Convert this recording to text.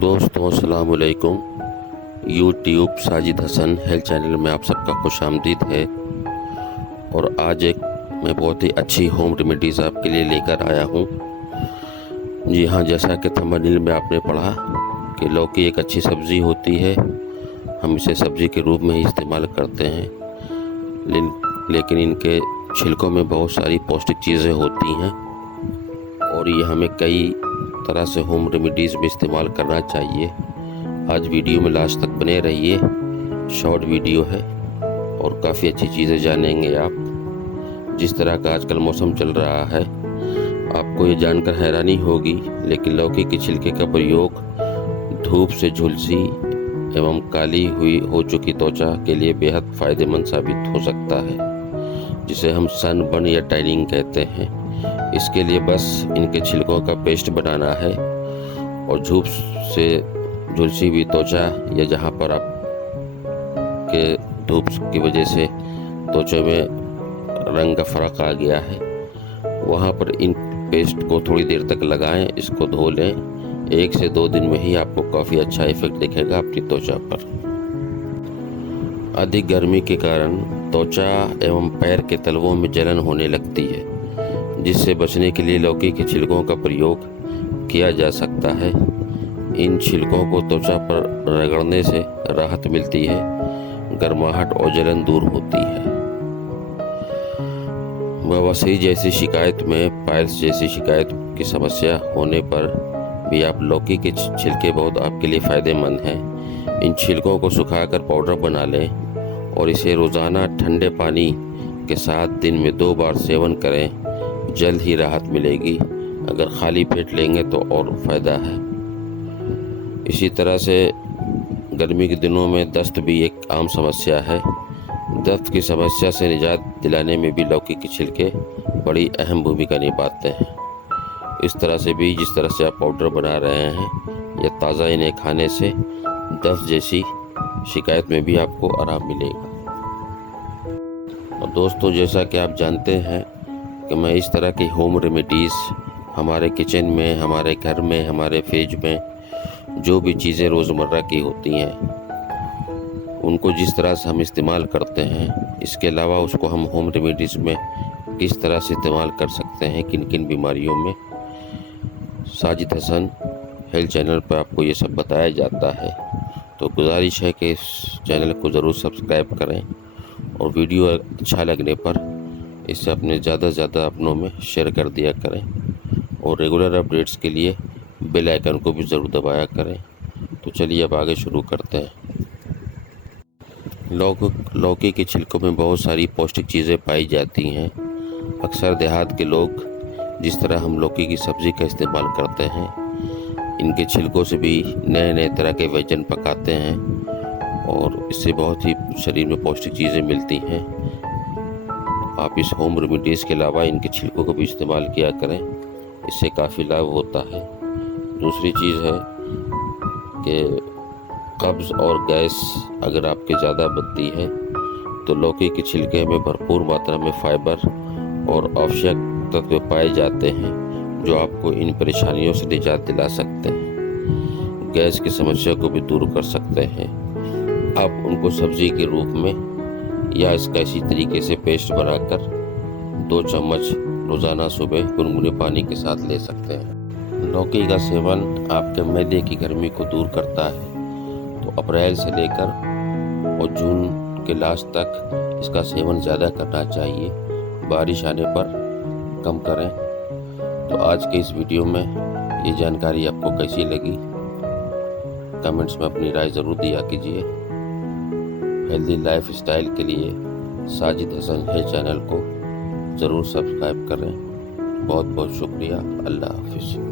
दोस्तों अस्सलाम वालेकुम। YouTube Sajid Hasan health channel में आप सबका खुशामदीद है। और आज मैं बहुत ही अच्छी होम रेमेडीज़ आपके लिए लेकर आया हूँ। जी हाँ, जैसा कि थंबनेल में आपने पढ़ा कि लौकी एक अच्छी सब्ज़ी होती है। हम इसे सब्ज़ी के रूप में ही इस्तेमाल करते हैं, लेकिन इनके छिलकों में बहुत सारी पौष्टिक चीज़ें होती हैं और ये हमें कई तरह से होम रेमेडीज़ में इस्तेमाल करना चाहिए। आज वीडियो में लास्ट तक बने रहिए। शॉर्ट वीडियो है और काफ़ी अच्छी चीज़ें जानेंगे आप। जिस तरह का आजकल मौसम चल रहा है, आपको ये जानकर हैरानी होगी, लेकिन लौकी के छिलके का प्रयोग धूप से झुलसी एवं काली हुई हो चुकी त्वचा के लिए बेहद फ़ायदेमंद साबित हो सकता है, जिसे हम सनबर्न या टैनिंग कहते हैं। इसके लिए बस इनके छिलकों का पेस्ट बनाना है और धूप से झुलसी हुई त्वचा या जहाँ पर आप के धूप की वजह से त्वचा में रंग का फ़र्क आ गया है, वहाँ पर इन पेस्ट को थोड़ी देर तक लगाएं, इसको धो लें। 1 से 2 दिन में ही आपको काफ़ी अच्छा इफेक्ट दिखेगा अपनी त्वचा पर। अधिक गर्मी के कारण त्वचा एवं पैर के तलवों में जलन होने लगती है, जिससे बचने के लिए लौकी के छिलकों का प्रयोग किया जा सकता है। इन छिलकों को त्वचा पर रगड़ने से राहत मिलती है, गर्माहट और जलन दूर होती है। बवासीर जैसी शिकायत में पाइल्स जैसी शिकायत की समस्या होने पर भी आप लौकी के छिलके बहुत आपके लिए फ़ायदेमंद हैं। इन छिलकों को सुखाकर पाउडर बना लें और इसे रोज़ाना ठंडे पानी के साथ दिन में 2 बार सेवन करें। जल्द ही राहत मिलेगी। अगर खाली पेट लेंगे तो और फ़ायदा है। इसी तरह से गर्मी के दिनों में दस्त भी एक आम समस्या है। दस्त की समस्या से निजात दिलाने में भी लौकी के छिलके बड़ी अहम भूमिका निभाते हैं। इस तरह से भी जिस तरह से आप पाउडर बना रहे हैं या ताज़ा इन्हें खाने से दस्त जैसी शिकायत में भी आपको आराम मिलेगा। और दोस्तों, जैसा कि आप जानते हैं कि मैं इस तरह की होम रेमेडीज़ हमारे किचन में, हमारे घर में, हमारे फ्रिज में जो भी चीज़ें रोज़मर्रा की होती हैं, उनको जिस तरह से हम इस्तेमाल करते हैं, इसके अलावा उसको हम होम रेमेडीज़ में किस तरह से इस्तेमाल कर सकते हैं, किन किन बीमारियों में, साजिद हसन हेल्थ चैनल पर आपको ये सब बताया जाता है। तो गुजारिश है कि इस चैनल को ज़रूर सब्सक्राइब करें और वीडियो अच्छा लगने पर इसे अपने ज़्यादा से ज़्यादा अपनों में शेयर कर दिया करें और रेगुलर अपडेट्स के लिए बेल आइकन को भी ज़रूर दबाया करें। तो चलिए अब आगे शुरू करते हैं। लौकी के छिलकों में बहुत सारी पौष्टिक चीज़ें पाई जाती हैं। अक्सर देहात के लोग जिस तरह हम लौकी की सब्ज़ी का इस्तेमाल करते हैं, इनके छिलकों से भी नए नए तरह के व्यंजन पकाते हैं और इससे बहुत ही शरीर में पौष्टिक चीज़ें मिलती हैं। आप इस होम रेमेडीज़ के अलावा इनके छिलकों को भी इस्तेमाल किया करें, इससे काफ़ी लाभ होता है। दूसरी चीज़ है कि कब्ज़ और गैस अगर आपके ज़्यादा बनती है तो लौकी के छिलके में भरपूर मात्रा में फाइबर और आवश्यक तत्व पाए जाते हैं, जो आपको इन परेशानियों से निजात दिला सकते हैं। गैस की समस्या को भी दूर कर सकते हैं। आप उनको सब्ज़ी के रूप में या इसका इसी तरीके से पेस्ट बनाकर 2 चम्मच रोज़ाना सुबह गुनगुने पानी के साथ ले सकते हैं। लौकी का सेवन आपके मैदे की गर्मी को दूर करता है। तो अप्रैल से लेकर और जून के लास्ट तक इसका सेवन ज़्यादा करना चाहिए। बारिश आने पर कम करें। तो आज के इस वीडियो में ये जानकारी आपको कैसी लगी, कमेंट्स में अपनी राय ज़रूर दिया कीजिए। हेल्दी लाइफ स्टाइल के लिए साजिद हसन हेल्थ चैनल को ज़रूर सब्सक्राइब करें। बहुत बहुत शुक्रिया। अल्लाह हाफिज़।